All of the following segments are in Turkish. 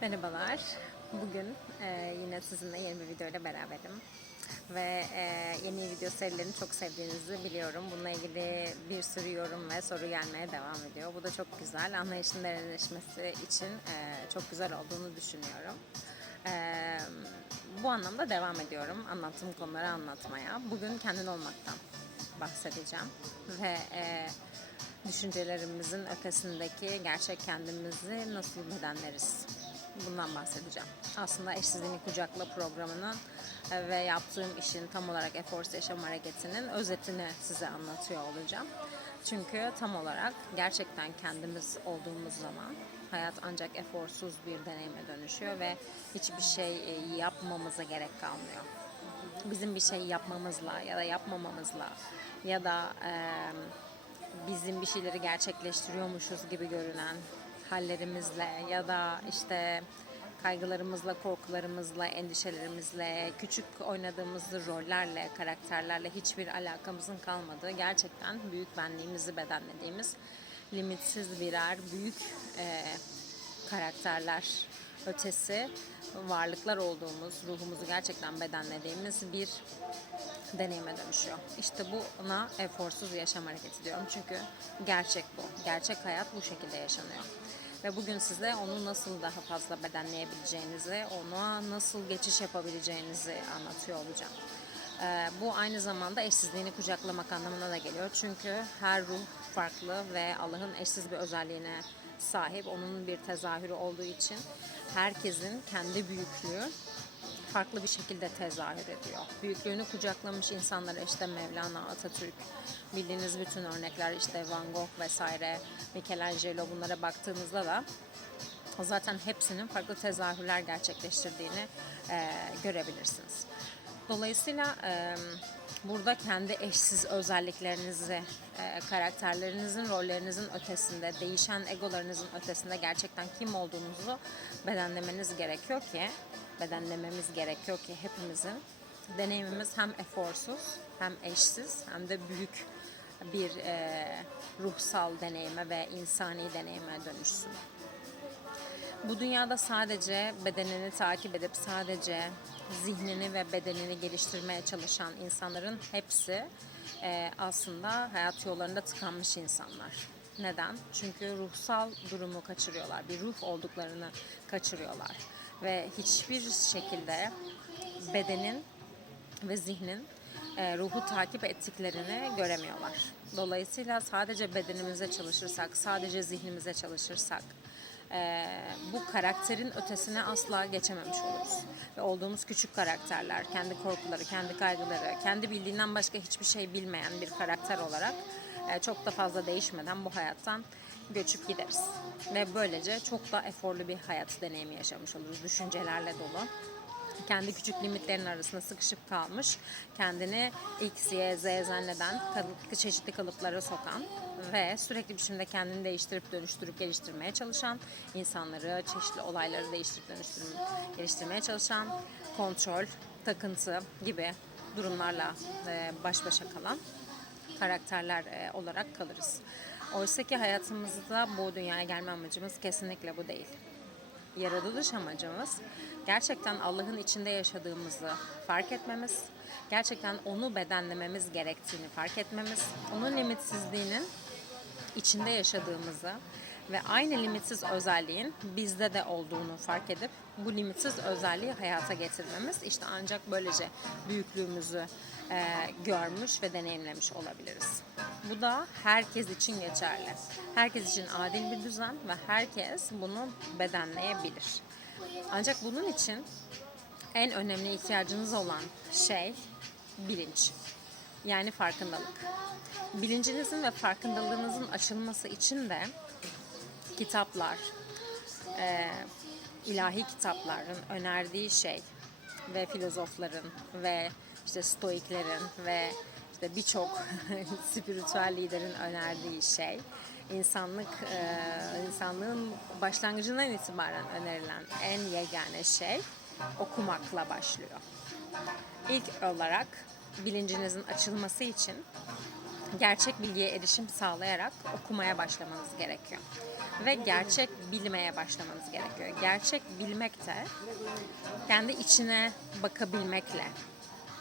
Merhabalar. Bugün e, yine sizinle yeni bir video ile beraberim. Ve e, yeni video serilerini çok sevdiğinizi biliyorum. Bununla ilgili bir sürü yorum ve soru gelmeye devam ediyor. Bu da çok güzel. Anlayışın derinleşmesi için e, çok güzel olduğunu düşünüyorum. E, bu anlamda devam ediyorum anlattığım konuları anlatmaya. Bugün kendin olmaktan bahsedeceğim. Ve e, düşüncelerimizin ötesindeki gerçek kendimizi nasıl bedenleriz? Bundan bahsedeceğim. Aslında Eşsizliğini Kucakla programının e, ve yaptığım işin tam olarak Eforce Yaşam Hareketi'nin özetini size anlatıyor olacağım. Çünkü tam olarak gerçekten kendimiz olduğumuz zaman hayat ancak eforsuz bir deneyime dönüşüyor ve hiçbir şey e, yapmamıza gerek kalmıyor bizim bir şey yapmamızla ya da yapmamamızla ya da e, bizim bir şeyleri gerçekleştiriyormuşuz gibi görünen hallerimizle ya da işte kaygılarımızla, korkularımızla, endişelerimizle, küçük oynadığımız rollerle, karakterlerle hiçbir alakamızın kalmadığı gerçekten büyük benliğimizi bedenlediğimiz limitsiz birer büyük e, karakterler ötesi varlıklar olduğumuz, ruhumuzu gerçekten bedenlediğimiz bir deneyime dönüşüyor. İşte buna eforsuz yaşam hareketi diyorum. Çünkü gerçek bu. Gerçek hayat bu şekilde yaşanıyor. Ve bugün size onu nasıl daha fazla bedenleyebileceğinizi, ona nasıl geçiş yapabileceğinizi anlatıyor olacağım. Ee, bu aynı zamanda eşsizliğini kucaklamak anlamına da geliyor. Çünkü her ruh farklı ve Allah'ın eşsiz bir özelliğine sahip. Onun bir tezahürü olduğu için herkesin kendi büyüklüğü farklı bir şekilde tezahür ediyor. Büyüklüğünü kucaklamış insanlara işte Mevlana, Atatürk, bildiğiniz bütün örnekler işte Van Gogh vesaire, Michelangelo bunlara baktığınızda da zaten hepsinin farklı tezahürler gerçekleştirdiğini e, görebilirsiniz. Dolayısıyla e, burada kendi eşsiz özelliklerinizi, e, karakterlerinizin, rollerinizin ötesinde, değişen egolarınızın ötesinde gerçekten kim olduğunuzu bedenlemeniz gerekiyor ki, bedenlememiz gerekiyor ki hepimizin deneyimimiz hem eforsuz, hem eşsiz, hem de büyük bir e, ruhsal deneyime ve insani deneyime dönüşsün. Bu dünyada sadece bedenini takip edip sadece zihnini ve bedenini geliştirmeye çalışan insanların hepsi e, aslında hayat yollarında tıkanmış insanlar. Neden? Çünkü ruhsal durumu kaçırıyorlar. Bir ruh olduklarını kaçırıyorlar. Ve hiçbir şekilde bedenin ve zihnin e, ruhu takip ettiklerini göremiyorlar. Dolayısıyla sadece bedenimize çalışırsak, sadece zihnimize çalışırsak, e, bu karakterin ötesine asla geçememiş oluruz. Ve olduğumuz küçük karakterler, kendi korkuları, kendi kaygıları, kendi bildiğinden başka hiçbir şey bilmeyen bir karakter olarak e, çok da fazla değişmeden bu hayattan göçüp gideriz. Ve böylece çok da eforlu bir hayat deneyimi yaşamış oluruz. Düşüncelerle dolu kendi küçük limitlerin arasında sıkışıp kalmış, kendini X, Y, Z zanneden çeşitli kalıplara sokan ve sürekli biçimde kendini değiştirip dönüştürüp geliştirmeye çalışan, insanları, çeşitli olayları değiştirip dönüştürüp geliştirmeye çalışan, kontrol, takıntı gibi durumlarla e, baş başa kalan karakterler e, olarak kalırız. Oysa ki hayatımızda bu dünyaya gelme amacımız kesinlikle bu değil. Yaratılış amacımız gerçekten Allah'ın içinde yaşadığımızı fark etmemiz, gerçekten onu bedenlememiz gerektiğini fark etmemiz, onun limitsizliğinin içinde yaşadığımızı ve aynı limitsiz özelliğin bizde de olduğunu fark edip bu limitsiz özelliği hayata getirmemiz işte ancak böylece büyüklüğümüzü e, görmüş ve deneyimlemiş olabiliriz. Bu da herkes için geçerli. Herkes için adil bir düzen ve herkes bunu bedenleyebilir. Ancak bunun için en önemli ihtiyacınız olan şey bilinç. Yani farkındalık. Bilincinizin ve farkındalığınızın açılması için de kitaplar, e, ilahi kitapların önerdiği şey ve filozofların ve işte stoiklerin ve işte birçok spiritüel liderin önerdiği şey insanlık e, insanlığın başlangıcından itibaren önerilen en yegane şey okumakla başlıyor. İlk olarak bilincinizin açılması için gerçek bilgiye erişim sağlayarak okumaya başlamanız gerekiyor. Ve gerçek bilmeye başlamanız gerekiyor. Gerçek bilmek de kendi içine bakabilmekle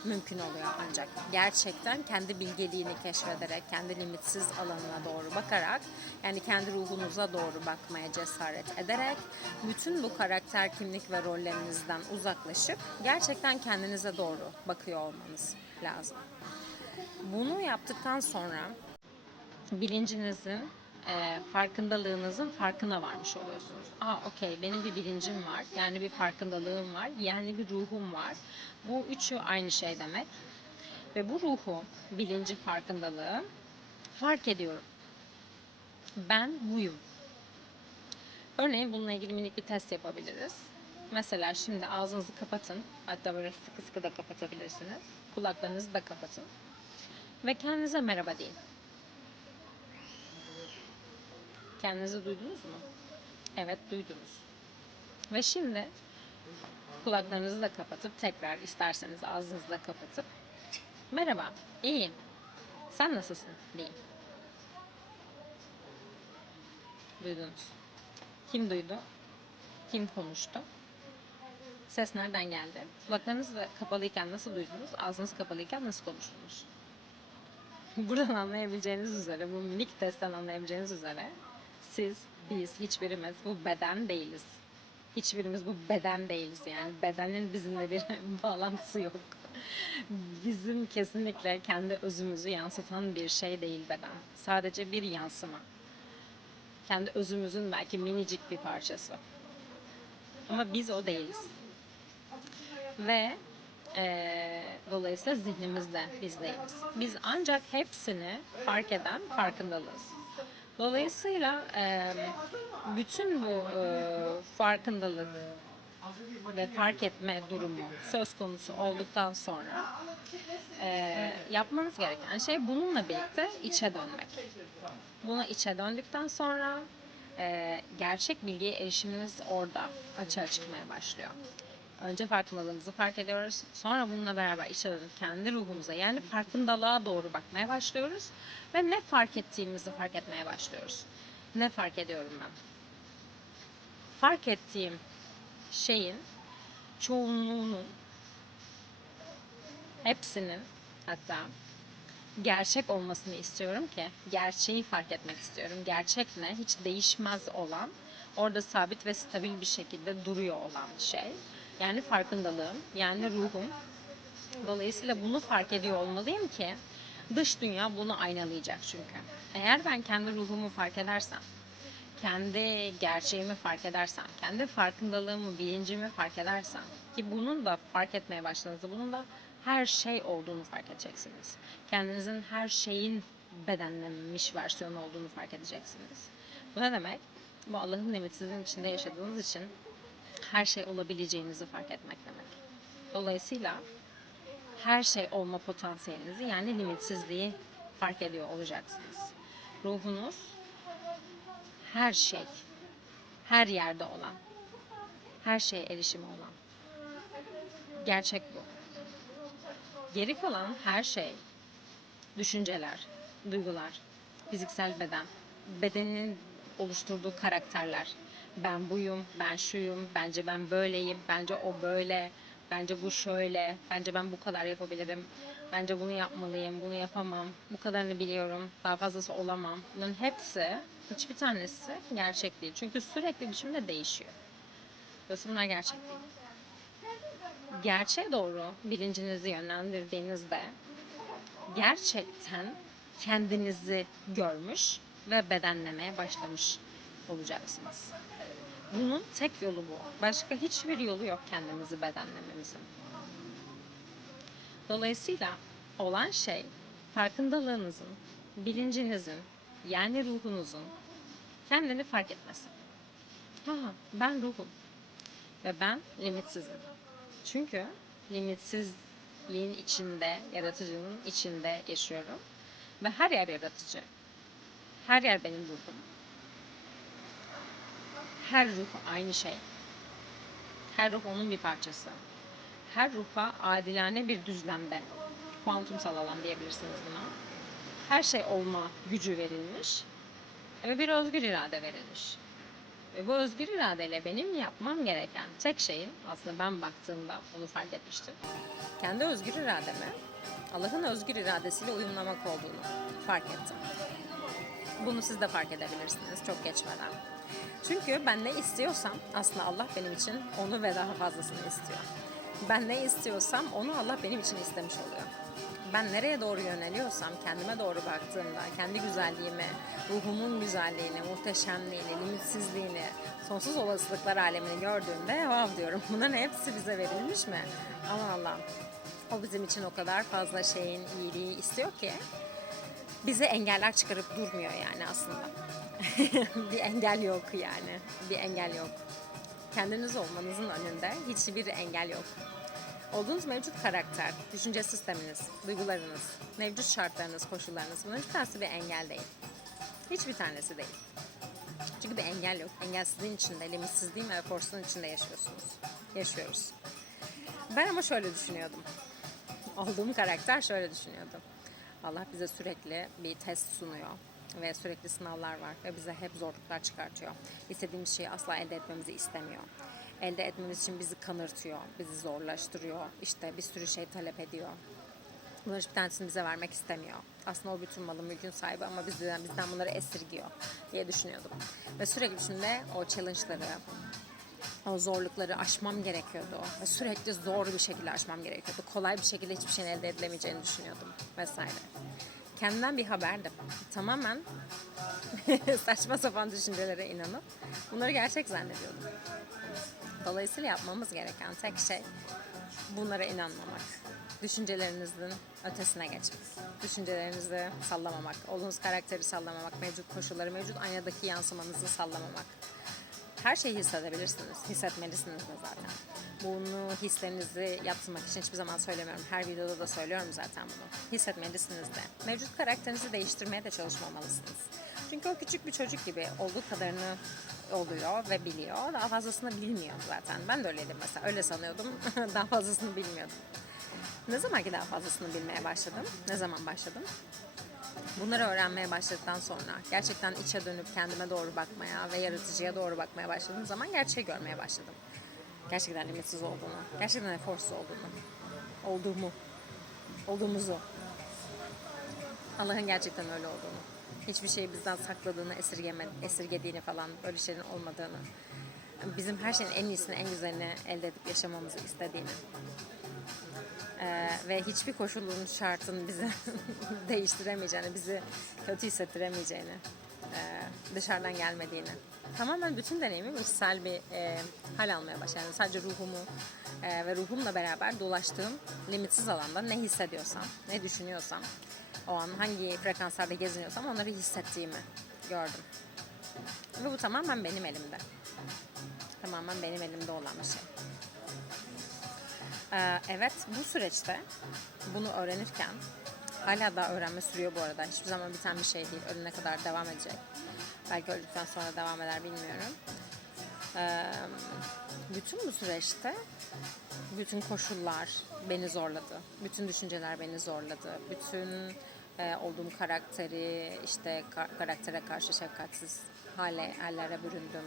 mümkün oluyor ancak. Gerçekten kendi bilgeliğini keşfederek, kendi limitsiz alanına doğru bakarak, yani kendi ruhunuza doğru bakmaya cesaret ederek, bütün bu karakter, kimlik ve rollerinizden uzaklaşıp gerçekten kendinize doğru bakıyor olmanız lazım. Bunu yaptıktan sonra bilincinizin, e, farkındalığınızın farkına varmış oluyorsunuz. Aa okey benim bir bilincim var, yani bir farkındalığım var, yani bir ruhum var. Bu üçü aynı şey demek. Ve bu ruhu, bilinci, farkındalığı fark ediyorum. Ben buyum. Örneğin bununla ilgili minik bir test yapabiliriz. Mesela şimdi ağzınızı kapatın. Hatta böyle sıkı sıkı da kapatabilirsiniz. Kulaklarınızı da kapatın. Ve kendinize merhaba deyin. Kendinizi duydunuz mu? Evet duydunuz. Ve şimdi kulaklarınızı da kapatıp tekrar isterseniz ağzınızı da kapatıp merhaba, iyiyim. Sen nasılsın? deyin. Duydunuz. Kim duydu? Kim konuştu? Ses nereden geldi? Kulaklarınız da kapalıyken nasıl duydunuz? Ağzınız kapalıyken nasıl konuştunuz? Buradan anlayabileceğiniz üzere, bu minik testten anlayabileceğiniz üzere siz, biz, hiçbirimiz bu beden değiliz. Hiçbirimiz bu beden değiliz yani. Bedenin bizimle bir bağlantısı yok. Bizim kesinlikle kendi özümüzü yansıtan bir şey değil beden. Sadece bir yansıma. Kendi özümüzün belki minicik bir parçası. Ama biz o değiliz. Ve eee, dolayısıyla zihnimizde biz değiliz. Biz ancak hepsini fark eden farkındalığız. Dolayısıyla eee, bütün bu eee, farkındalık ve fark etme durumu söz konusu olduktan sonra eee, yapmanız gereken şey bununla birlikte içe dönmek. Buna içe döndükten sonra eee, gerçek bilgiye erişiminiz orada açığa çıkmaya başlıyor. Önce farkındalığımızı fark ediyoruz. Sonra bununla beraber içe kendi ruhumuza yani farkındalığa doğru bakmaya başlıyoruz. Ve ne fark ettiğimizi fark etmeye başlıyoruz. Ne fark ediyorum ben? Fark ettiğim şeyin çoğunluğunun hepsinin hatta gerçek olmasını istiyorum ki gerçeği fark etmek istiyorum. Gerçek ne? Hiç değişmez olan, orada sabit ve stabil bir şekilde duruyor olan şey. Yani farkındalığım, yani ruhum. Dolayısıyla bunu fark ediyor olmalıyım ki dış dünya bunu aynalayacak çünkü. Eğer ben kendi ruhumu fark edersem, kendi gerçeğimi fark edersem, kendi farkındalığımı, bilincimi fark edersem ki bunun da fark etmeye başladığınızda bunun da her şey olduğunu fark edeceksiniz. Kendinizin her şeyin bedenlenmiş versiyonu olduğunu fark edeceksiniz. Bu ne demek? Bu Allah'ın limitsizliğin içinde yaşadığınız için her şey olabileceğinizi fark etmek demek. Dolayısıyla her şey olma potansiyelinizi yani limitsizliği fark ediyor olacaksınız. Ruhunuz her şey, her yerde olan, her şeye erişimi olan. Gerçek bu. Geri kalan her şey, düşünceler, duygular, fiziksel beden, bedenin oluşturduğu karakterler. Ben buyum, ben şuyum, bence ben böyleyim, bence o böyle, bence bu şöyle, bence ben bu kadar yapabilirim, bence bunu yapmalıyım, bunu yapamam, bu kadarını biliyorum, daha fazlası olamam. Bunların hepsi, hiçbir tanesi gerçek değil. Çünkü sürekli biçimde değişiyor. Dolayısıyla bunlar gerçek değil gerçeğe doğru bilincinizi yönlendirdiğinizde gerçekten kendinizi görmüş ve bedenlemeye başlamış olacaksınız. Bunun tek yolu bu. Başka hiçbir yolu yok kendimizi bedenlememizin. Dolayısıyla olan şey farkındalığınızın, bilincinizin, yani ruhunuzun kendini fark etmesi. Ha, ben ruhum ve ben limitsizim. Çünkü limitsizliğin içinde, yaratıcının içinde yaşıyorum. Ve her yer yaratıcı. Her yer benim ruhum. Her ruh aynı şey. Her ruh onun bir parçası. Her ruha adilane bir düzlemde, kuantumsal alan diyebilirsiniz buna. her şey olma gücü verilmiş ve bir özgür irade verilmiş. Ve bu özgür iradeyle benim yapmam gereken tek şeyin aslında ben baktığımda onu fark etmiştim. Kendi özgür irademi Allah'ın özgür iradesiyle uyumlamak olduğunu fark ettim. Bunu siz de fark edebilirsiniz çok geçmeden. Çünkü ben ne istiyorsam aslında Allah benim için onu ve daha fazlasını istiyor. Ben ne istiyorsam onu Allah benim için istemiş oluyor. Ben nereye doğru yöneliyorsam, kendime doğru baktığımda, kendi güzelliğimi, ruhumun güzelliğini, muhteşemliğini, limitsizliğini, sonsuz olasılıklar alemini gördüğümde wow diyorum. Bunların hepsi bize verilmiş mi? Aman Allah'ım. O bizim için o kadar fazla şeyin iyiliği istiyor ki bize engeller çıkarıp durmuyor yani aslında. bir engel yok yani. Bir engel yok. Kendiniz olmanızın önünde hiçbir engel yok. Olduğunuz mevcut karakter, düşünce sisteminiz, duygularınız, mevcut şartlarınız, koşullarınız bunların hiçbir tanesi bir engel değil. Hiçbir tanesi değil. Çünkü bir engel yok. Engelsizliğin içinde, limitsizliğin ve forsunun içinde yaşıyorsunuz. Yaşıyoruz. Ben ama şöyle düşünüyordum. Olduğum karakter şöyle düşünüyordum. Allah bize sürekli bir test sunuyor ve sürekli sınavlar var ve bize hep zorluklar çıkartıyor. İstediğimiz şeyi asla elde etmemizi istemiyor. Elde etmemiz için bizi kanırtıyor, bizi zorlaştırıyor, işte bir sürü şey talep ediyor. Bunların hiçbir tanesini bize vermek istemiyor. Aslında o bütün malın mülkün sahibi ama bizden, bizden bunları esirgiyor diye düşünüyordum. Ve sürekli içinde o challenge'ları, o zorlukları aşmam gerekiyordu. Ve sürekli zor bir şekilde aşmam gerekiyordu. Kolay bir şekilde hiçbir şeyin elde edilemeyeceğini düşünüyordum vesaire. Kendimden bir haberdim. Tamamen saçma sapan düşüncelere inanıp bunları gerçek zannediyordum. Dolayısıyla yapmamız gereken tek şey bunlara inanmamak. Düşüncelerinizin ötesine geçmek. Düşüncelerinizi sallamamak. Olduğunuz karakteri sallamamak. Mevcut koşulları, mevcut aynadaki yansımanızı sallamamak her şeyi hissedebilirsiniz. Hissetmelisiniz de zaten. Bunu hislerinizi yatsımak için hiçbir zaman söylemiyorum. Her videoda da söylüyorum zaten bunu. Hissetmelisiniz de. Mevcut karakterinizi değiştirmeye de çalışmamalısınız. Çünkü o küçük bir çocuk gibi olduğu kadarını oluyor ve biliyor. Daha fazlasını bilmiyor zaten. Ben de öyleydim mesela. Öyle sanıyordum. daha fazlasını bilmiyordum. Ne zaman ki daha fazlasını bilmeye başladım? Ne zaman başladım? Bunları öğrenmeye başladıktan sonra gerçekten içe dönüp kendime doğru bakmaya ve yaratıcıya doğru bakmaya başladığım zaman gerçeği görmeye başladım. Gerçekten limitsiz olduğunu, gerçekten eforsuz olduğunu, olduğumu, olduğumuzu. Allah'ın gerçekten öyle olduğunu. Hiçbir şeyi bizden sakladığını, esirgeme, esirgediğini falan böyle şeylerin olmadığını. Bizim her şeyin en iyisini, en güzelini elde edip yaşamamızı istediğini. Ee, ve hiçbir koşulun şartın bizi değiştiremeyeceğini, bizi kötü hissettiremeyeceğini, e, dışarıdan gelmediğini. Tamamen bütün deneyimim içsel bir e, hal almaya başladı. Yani sadece ruhumu e, ve ruhumla beraber dolaştığım limitsiz alanda ne hissediyorsam, ne düşünüyorsam, o an hangi frekanslarda geziniyorsam onları hissettiğimi gördüm. Ve bu tamamen benim elimde. Tamamen benim elimde olan bir şey. Ee, evet bu süreçte bunu öğrenirken hala da öğrenme sürüyor bu arada. Hiçbir zaman biten bir şey değil. Ölene kadar devam edecek. Belki öldükten sonra devam eder bilmiyorum. Ee, bütün bu süreçte bütün koşullar beni zorladı. Bütün düşünceler beni zorladı. Bütün e, olduğum karakteri işte ka- karaktere karşı şefkatsiz hale hallere büründüm.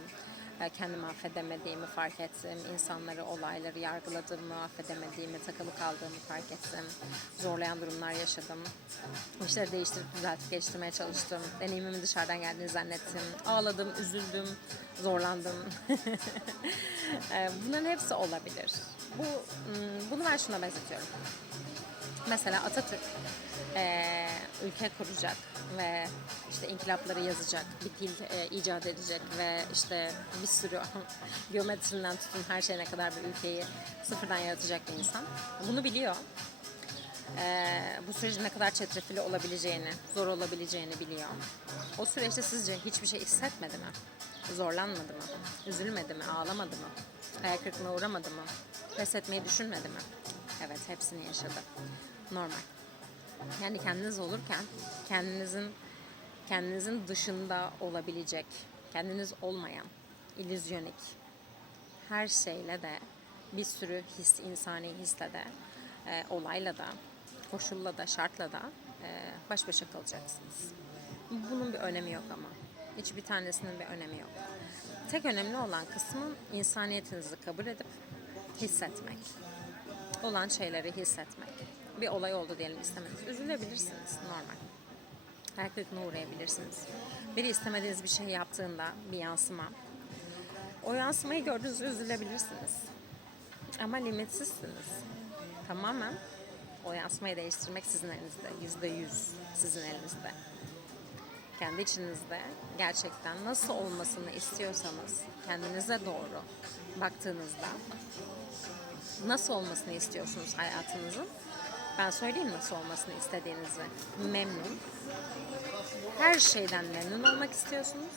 E, kendimi affedemediğimi fark ettim. İnsanları, olayları yargıladığımı, affedemediğimi, takılı kaldığımı fark ettim. Zorlayan durumlar yaşadım. İşleri değiştirip düzeltip geliştirmeye çalıştım. Deneyimimin dışarıdan geldiğini zannettim. Ağladım, üzüldüm, zorlandım. E, Bunların hepsi olabilir. Bu, hmm, bunu ben şuna benzetiyorum. Mesela Atatürk eee, ülke kuracak ve işte inkılapları yazacak, bir dil eee, icat edecek ve işte bir sürü geometriden tutun her şeyine kadar bir ülkeyi sıfırdan yaratacak bir insan. Bunu biliyor. Eee, bu sürecin ne kadar çetrefilli olabileceğini, zor olabileceğini biliyor. O süreçte sizce hiçbir şey hissetmedi mi? Zorlanmadı mı? Üzülmedi mi? Ağlamadı mı? Hayal kırıklığına uğramadı mı? Pes etmeyi düşünmedi mi? Evet, hepsini yaşadı. Normal. Yani kendiniz olurken kendinizin kendinizin dışında olabilecek, kendiniz olmayan, illüzyonik her şeyle de bir sürü his, insani hisle de, e, olayla da, koşulla da, şartla da e, baş başa kalacaksınız. Bunun bir önemi yok ama. Hiçbir tanesinin bir önemi yok. Tek önemli olan kısmı insaniyetinizi kabul edip hissetmek. Olan şeyleri hissetmek. Bir olay oldu diyelim istemediniz. Üzülebilirsiniz normal. Hayal kırıklığına uğrayabilirsiniz. Biri istemediğiniz bir şey yaptığında bir yansıma. O yansımayı gördüğünüzde üzülebilirsiniz. Ama limitsizsiniz. Tamamen o yansımayı değiştirmek sizin elinizde. Yüzde yüz sizin elinizde. Kendi içinizde gerçekten nasıl olmasını istiyorsanız kendinize doğru baktığınızda nasıl olmasını istiyorsunuz hayatınızın? Ben söyleyeyim nasıl olmasını istediğinizi. Memnun. Her şeyden memnun olmak istiyorsunuz.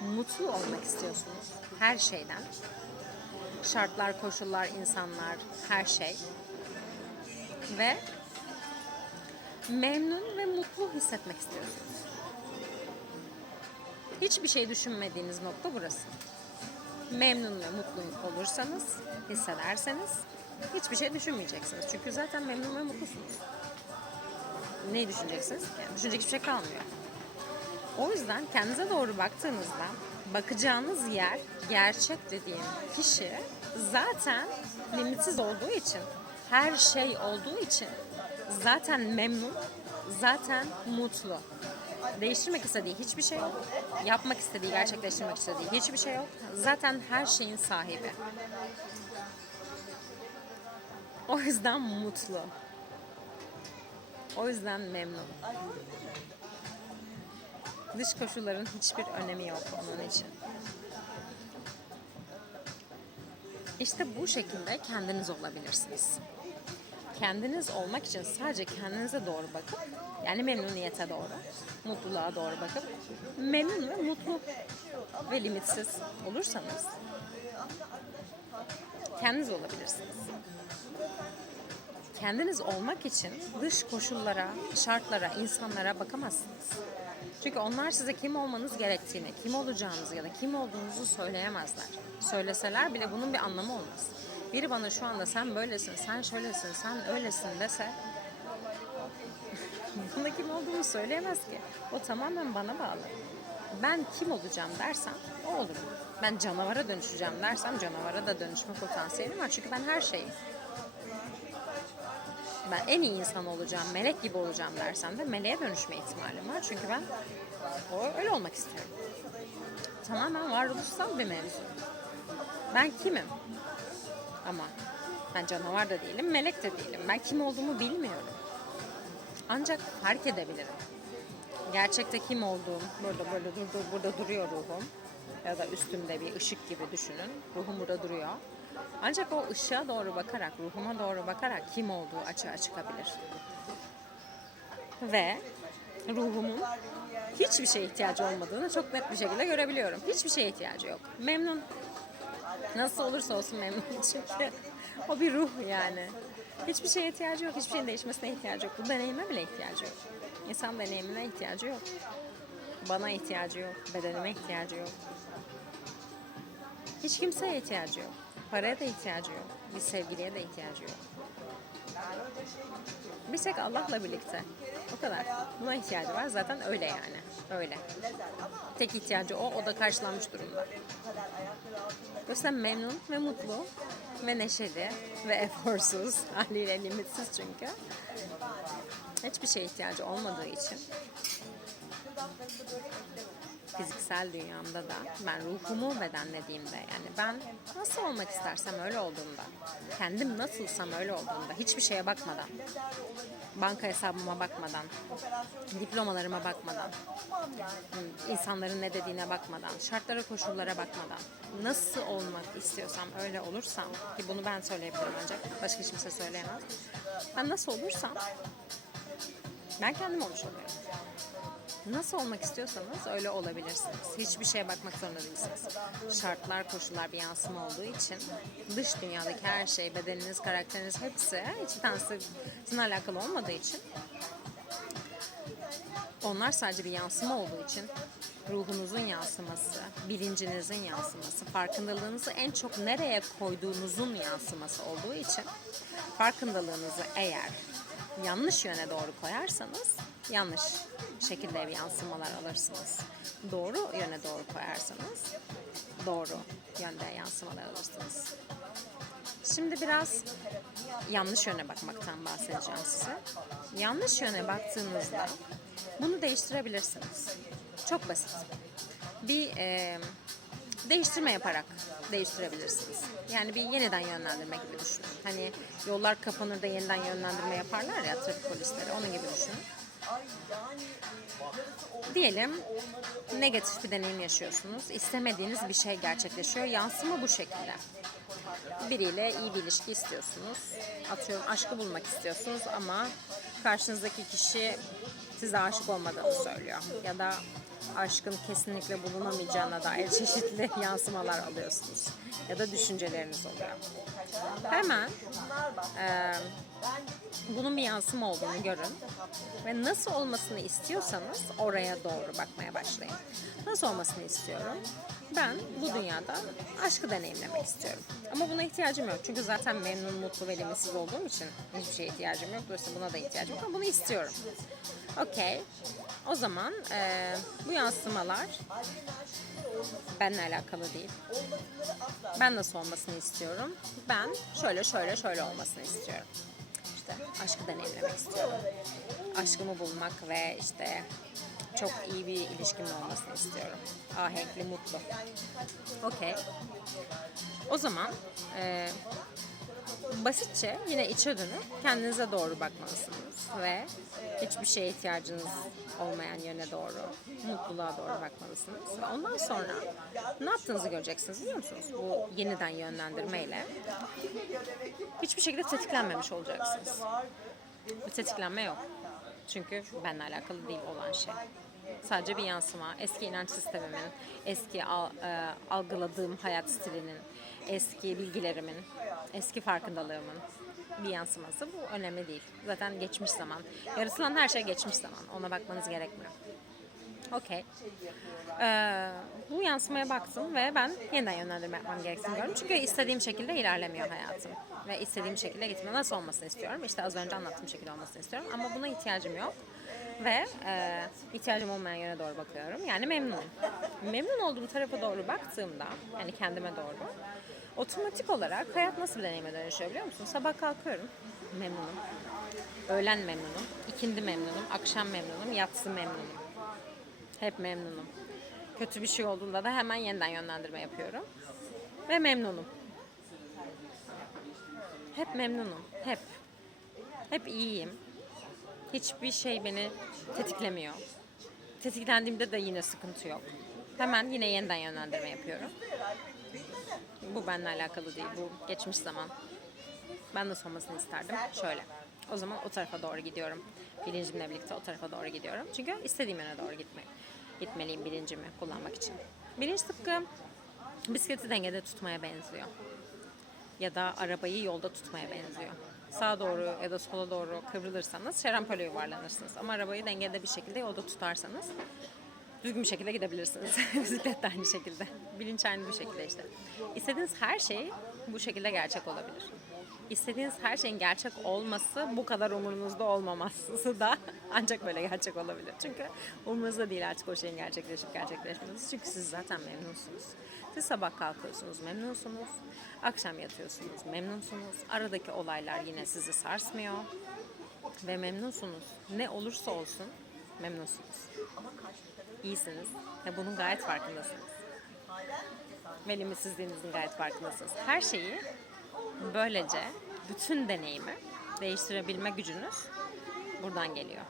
Mutlu olmak istiyorsunuz. Her şeyden. Şartlar, koşullar, insanlar, her şey. Ve memnun ve mutlu hissetmek istiyorsunuz. Hiçbir şey düşünmediğiniz nokta burası. Memnun ve mutlu olursanız, hissederseniz hiçbir şey düşünmeyeceksiniz. Çünkü zaten memnun ve mutlusunuz. Neyi düşüneceksiniz ki? Düşünecek hiçbir şey kalmıyor. O yüzden kendinize doğru baktığınızda bakacağınız yer, gerçek dediğim kişi zaten limitsiz olduğu için, her şey olduğu için zaten memnun, zaten mutlu. Değiştirmek istediği hiçbir şey yok. Yapmak istediği, gerçekleştirmek istediği hiçbir şey yok. Zaten her şeyin sahibi. O yüzden mutlu. O yüzden memnun. Dış koşulların hiçbir önemi yok onun için. İşte bu şekilde kendiniz olabilirsiniz. Kendiniz olmak için sadece kendinize doğru bakıp, yani memnuniyete doğru, mutluluğa doğru bakıp, memnun ve mutlu ve limitsiz olursanız kendiniz olabilirsiniz. Kendiniz olmak için dış koşullara, şartlara, insanlara bakamazsınız. Çünkü onlar size kim olmanız gerektiğini, kim olacağınızı ya da kim olduğunuzu söyleyemezler. Söyleseler bile bunun bir anlamı olmaz. Biri bana şu anda sen böylesin, sen şöylesin, sen öylesin dese bana kim olduğumu söyleyemez ki. O tamamen bana bağlı. Ben kim olacağım dersem o olurum. Ben canavara dönüşeceğim dersem canavara da dönüşme potansiyelim var. Çünkü ben her şeyim ben en iyi insan olacağım, melek gibi olacağım dersem de meleğe dönüşme ihtimalim var. Çünkü ben o öyle olmak istiyorum. Tamamen varoluşsal bir mevzu. Ben kimim? Ama ben canavar da değilim, melek de değilim. Ben kim olduğumu bilmiyorum. Ancak fark edebilirim. Gerçekte kim olduğum, burada böyle dur, dur, burada duruyor ruhum. Ya da üstümde bir ışık gibi düşünün. Ruhum burada duruyor. Ancak o ışığa doğru bakarak, ruhuma doğru bakarak kim olduğu açığa çıkabilir. Ve ruhumun hiçbir şeye ihtiyacı olmadığını çok net bir şekilde görebiliyorum. Hiçbir şeye ihtiyacı yok. Memnun. Nasıl olursa olsun memnun çünkü o bir ruh yani. Hiçbir şeye ihtiyacı yok, hiçbir şeyin değişmesine ihtiyacı yok. Bu deneyime bile ihtiyacı yok. İnsan deneyimine ihtiyacı yok. Bana ihtiyacı yok, bedenime ihtiyacı yok. Hiç kimseye ihtiyacı yok. Paraya da ihtiyacı yok. Bir sevgiliye de ihtiyacı yok. Bir tek Allah'la birlikte. O kadar. Buna ihtiyacı var. Zaten öyle yani. Öyle. Tek ihtiyacı o. O da karşılanmış durumda. Yoksa memnun ve mutlu ve neşeli ve eforsuz. Haliyle limitsiz çünkü. Hiçbir şeye ihtiyacı olmadığı için fiziksel dünyamda da ben ruhumu bedenlediğimde yani ben nasıl olmak istersem öyle olduğumda kendim nasılsam öyle olduğumda hiçbir şeye bakmadan banka hesabıma bakmadan diplomalarıma bakmadan insanların ne dediğine bakmadan şartlara koşullara bakmadan nasıl olmak istiyorsam öyle olursam ki bunu ben söyleyebilirim ancak başka kimse söyleyemez ben nasıl olursam ben kendim olmuş oluyorum. Nasıl olmak istiyorsanız öyle olabilirsiniz. Hiçbir şeye bakmak zorunda değilsiniz. Şartlar, koşullar bir yansıma olduğu için dış dünyadaki her şey, bedeniniz, karakteriniz hepsi hiçbir tanesi sizinle alakalı olmadığı için onlar sadece bir yansıma olduğu için ruhunuzun yansıması, bilincinizin yansıması, farkındalığınızı en çok nereye koyduğunuzun yansıması olduğu için farkındalığınızı eğer yanlış yöne doğru koyarsanız yanlış şekilde yansımalar alırsınız. Doğru yöne doğru koyarsanız doğru yönde yansımalar alırsınız. Şimdi biraz yanlış yöne bakmaktan bahsedeceğim size. Yanlış yöne baktığınızda bunu değiştirebilirsiniz. Çok basit. Bir e, değiştirme yaparak değiştirebilirsiniz. Yani bir yeniden yönlendirme gibi düşünün. Hani yollar kapanır da yeniden yönlendirme yaparlar ya trafik polisleri. Onun gibi düşünün. Diyelim negatif bir deneyim yaşıyorsunuz. İstemediğiniz bir şey gerçekleşiyor. Yansıma bu şekilde. Biriyle iyi bir ilişki istiyorsunuz. Atıyorum aşkı bulmak istiyorsunuz ama karşınızdaki kişi size aşık olmadığını söylüyor. Ya da aşkın kesinlikle bulunamayacağına dair çeşitli yansımalar alıyorsunuz. Ya da düşünceleriniz oluyor. Hemen e, bunun bir yansıma olduğunu görün ve nasıl olmasını istiyorsanız oraya doğru bakmaya başlayın. Nasıl olmasını istiyorum? Ben bu dünyada aşkı deneyimlemek istiyorum. Ama buna ihtiyacım yok. Çünkü zaten memnun, mutlu ve limitsiz olduğum için hiçbir şeye ihtiyacım yok. Dolayısıyla buna da ihtiyacım yok ama bunu istiyorum. Okey. O zaman e, bu yansımalar benimle alakalı değil. Ben nasıl olmasını istiyorum? Ben şöyle şöyle şöyle olmasını istiyorum. İşte aşkı deneyimlemek istiyorum. Aşkımı bulmak ve işte çok iyi bir ilişkimin olmasını istiyorum. Ahenkli, mutlu. Okey. O zaman e, basitçe yine içe dönüp kendinize doğru bakmalısınız ve hiçbir şeye ihtiyacınız olmayan yöne doğru, mutluluğa doğru bakmalısınız. Ve ondan sonra ne yaptığınızı göreceksiniz biliyor musunuz? Bu yeniden yönlendirmeyle hiçbir şekilde tetiklenmemiş olacaksınız. Bir tetiklenme yok. Çünkü benimle alakalı değil olan şey. Sadece bir yansıma. Eski inanç sistemimin, eski e, algıladığım hayat stilinin, eski bilgilerimin, eski farkındalığımın bir yansıması. Bu önemli değil. Zaten geçmiş zaman. Yaratılan her şey geçmiş zaman. Ona bakmanız gerekmiyor. Okey. Ee, bu yansımaya baktım ve ben yeniden yönlendirme yapmam gerektiğini gördüm. Çünkü istediğim şekilde ilerlemiyor hayatım. Ve istediğim şekilde gitmiyor. Nasıl olmasını istiyorum? İşte az önce anlattığım şekilde olmasını istiyorum. Ama buna ihtiyacım yok. Ve e, ihtiyacım olmayan yöne doğru bakıyorum. Yani memnunum. Memnun olduğum tarafa doğru baktığımda, yani kendime doğru, otomatik olarak hayat nasıl bir deneyime dönüşüyor biliyor musun? Sabah kalkıyorum, memnunum. Öğlen memnunum, ikindi memnunum, akşam memnunum, yatsı memnunum. Hep memnunum. Kötü bir şey olduğunda da hemen yeniden yönlendirme yapıyorum. Ve memnunum. Hep memnunum. Hep. Hep iyiyim. Hiçbir şey beni tetiklemiyor. Tetiklendiğimde de yine sıkıntı yok. Hemen yine yeniden yönlendirme yapıyorum. Bu benimle alakalı değil. Bu geçmiş zaman. Ben nasıl olmasını isterdim? Şöyle. O zaman o tarafa doğru gidiyorum. Bilincimle birlikte o tarafa doğru gidiyorum. Çünkü istediğim yöne doğru gitme, gitmeliyim bilincimi kullanmak için. Bilinç tıpkı bisikleti dengede tutmaya benziyor. Ya da arabayı yolda tutmaya benziyor. Sağa doğru ya da sola doğru kıvrılırsanız şarampole yuvarlanırsınız. Ama arabayı dengede bir şekilde yolda tutarsanız düzgün bir şekilde gidebilirsiniz. Bisiklet de aynı şekilde. Bilinç aynı bir şekilde işte. İstediğiniz her şey bu şekilde gerçek olabilir. İstediğiniz her şeyin gerçek olması bu kadar umurunuzda olmaması da ancak böyle gerçek olabilir. Çünkü umurunuzda değil artık o şeyin gerçekleşip gerçekleşmesi. Çünkü siz zaten memnunsunuz. Siz sabah kalkıyorsunuz, memnunsunuz. Akşam yatıyorsunuz, memnunsunuz. Aradaki olaylar yine sizi sarsmıyor. Ve memnunsunuz. Ne olursa olsun memnunsunuz. İyisiniz ve bunun gayet farkındasınız. Ve limitsizliğinizin gayet farkındasınız. Her şeyi böylece bütün deneyimi değiştirebilme gücünüz buradan geliyor.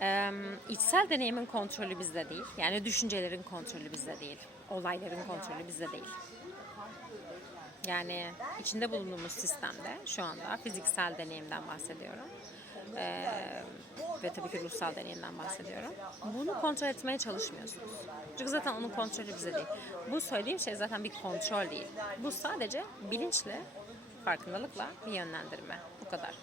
Ee, içsel deneyimin kontrolü bizde değil. Yani düşüncelerin kontrolü bizde değil. Olayların kontrolü bizde değil. Yani içinde bulunduğumuz sistemde şu anda fiziksel deneyimden bahsediyorum. Ee, ve tabii ki ruhsal deneyimden bahsediyorum. Bunu kontrol etmeye çalışmıyorsunuz. Çünkü zaten onun kontrolü bize değil. Bu söylediğim şey zaten bir kontrol değil. Bu sadece bilinçle, farkındalıkla bir yönlendirme. Bu kadar.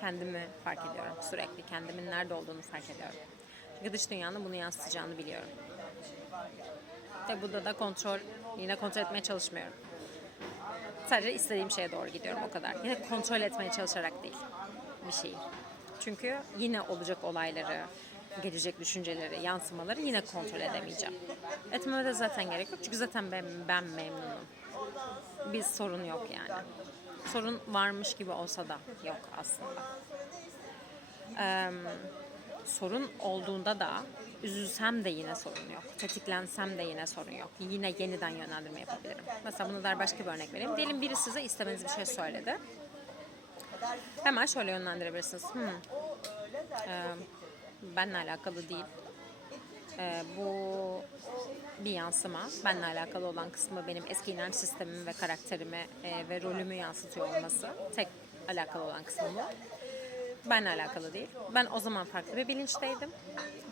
Kendimi fark ediyorum sürekli. Kendimin nerede olduğunu fark ediyorum. Çünkü dış dünyanın bunu yansıtacağını biliyorum. Ve burada da kontrol, yine kontrol etmeye çalışmıyorum. Sadece istediğim şeye doğru gidiyorum o kadar. Yine kontrol etmeye çalışarak değil bir şeyi. Çünkü yine olacak olayları, gelecek düşünceleri, yansımaları yine kontrol edemeyeceğim. Etmeme de zaten gerek yok çünkü zaten ben, ben memnunum. Bir sorun yok yani. Sorun varmış gibi olsa da yok aslında. Eee, sorun olduğunda da üzülsem de yine sorun yok. Tetiklensem de yine sorun yok. Yine yeniden yönlendirme yapabilirim. Mesela buna dair başka bir örnek vereyim. Diyelim biri size istemeniz bir şey söyledi. Hemen şöyle yönlendirebilirsiniz. Hmm, eee, benle alakalı değil. Eee, bu bir yansıma. Benle alakalı olan kısmı benim eski inanç sistemimi ve karakterimi eee, ve rolümü yansıtıyor olması. Tek alakalı olan kısmı bu. Benle alakalı değil. Ben o zaman farklı bir bilinçteydim.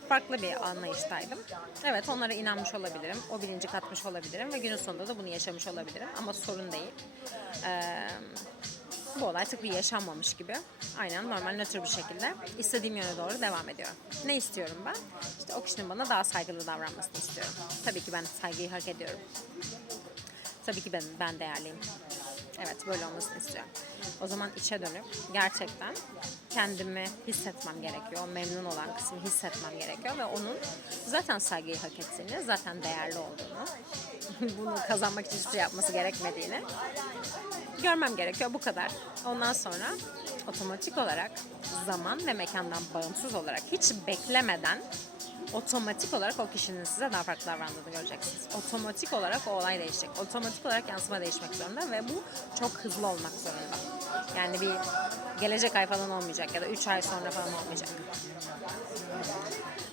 Farklı bir anlayıştaydım. Evet onlara inanmış olabilirim. O bilinci katmış olabilirim. Ve günün sonunda da bunu yaşamış olabilirim. Ama sorun değil. Ee, bu olay tıpkı yaşanmamış gibi. Aynen normal nötr bir şekilde istediğim yöne doğru devam ediyorum. Ne istiyorum ben? İşte o kişinin bana daha saygılı davranmasını istiyorum. Tabii ki ben saygıyı hak ediyorum. Tabii ki ben, ben değerliyim. Evet böyle olmasını istiyorum. O zaman içe dönüp gerçekten kendimi hissetmem gerekiyor. Memnun olan kısmı hissetmem gerekiyor ve onun zaten saygıyı hak ettiğini, zaten değerli olduğunu, bunu kazanmak için hiçbir şey yapması gerekmediğini görmem gerekiyor. Bu kadar. Ondan sonra otomatik olarak zaman ve mekandan bağımsız olarak hiç beklemeden otomatik olarak o kişinin size daha farklı davrandığını göreceksiniz. Otomatik olarak o olay değişecek. Otomatik olarak yansıma değişmek zorunda ve bu çok hızlı olmak zorunda. Yani bir gelecek ay falan olmayacak ya da 3 ay sonra falan olmayacak.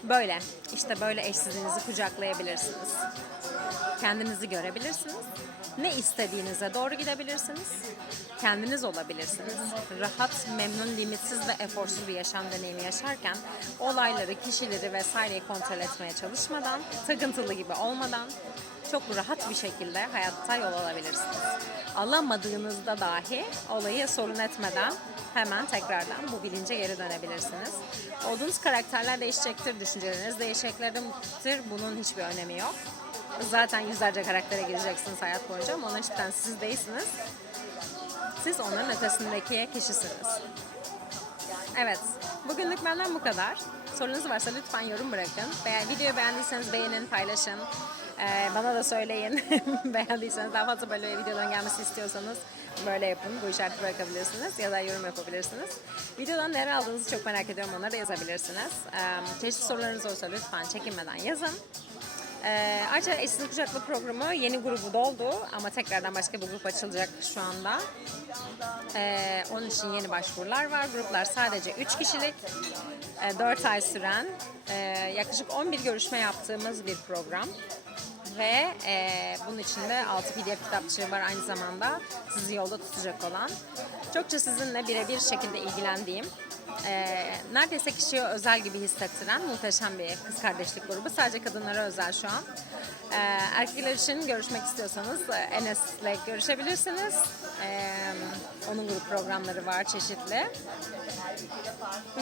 Böyle. işte böyle eşsizliğinizi kucaklayabilirsiniz. Kendinizi görebilirsiniz. Ne istediğinize doğru gidebilirsiniz. Kendiniz olabilirsiniz. Rahat, memnun, limitsiz ve eforsuz bir yaşam deneyimi yaşarken olayları, kişileri vesaireyi kontrol etmeye çalışmadan, takıntılı gibi olmadan çok rahat bir şekilde hayatta yol alabilirsiniz. Alamadığınızda dahi olayı sorun etmeden hemen tekrardan bu bilince geri dönebilirsiniz. Olduğunuz karakterler değişecektir, düşünceleriniz değişecektir. Bunun hiçbir önemi yok. Zaten yüzlerce karaktere gireceksiniz hayat boyunca ama onların hiçbir tanesi siz değilsiniz. Siz onların ötesindeki kişisiniz. Evet, bugünlük benden bu kadar. Sorunuz varsa lütfen yorum bırakın. Beğen, videoyu beğendiyseniz beğenin, paylaşın. Ee, bana da söyleyin. Beğendiyseniz daha fazla böyle videoların gelmesi istiyorsanız böyle yapın. Bu işareti bırakabilirsiniz ya da yorum yapabilirsiniz. Videodan neler aldığınızı çok merak ediyorum. Onları da yazabilirsiniz. Ee, çeşitli sorularınız olursa lütfen çekinmeden yazın. Ee, ayrıca Eşsiz Kucaklı programı yeni grubu doldu ama tekrardan başka bir grup açılacak şu anda. Ee, onun için yeni başvurular var. Gruplar sadece 3 kişilik, e, 4 ay süren, e, yaklaşık 11 görüşme yaptığımız bir program. Ve e, bunun içinde 6 PDF kitapçığı var aynı zamanda sizi yolda tutacak olan. Çokça sizinle birebir şekilde ilgilendiğim, e, neredeyse kişiye özel gibi hissettiren muhteşem bir kız kardeşlik grubu. Sadece kadınlara özel şu an. E, erkekler için görüşmek istiyorsanız e, Enes'le görüşebilirsiniz. E, onun grup programları var çeşitli.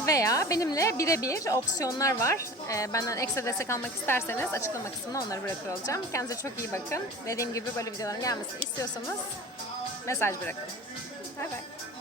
Veya benimle birebir opsiyonlar var. E, benden ekstra destek almak isterseniz açıklama kısmına onları bırakıyor olacağım. Kendinize çok iyi bakın. Dediğim gibi böyle videoların gelmesini istiyorsanız mesaj bırakın. Bay bay.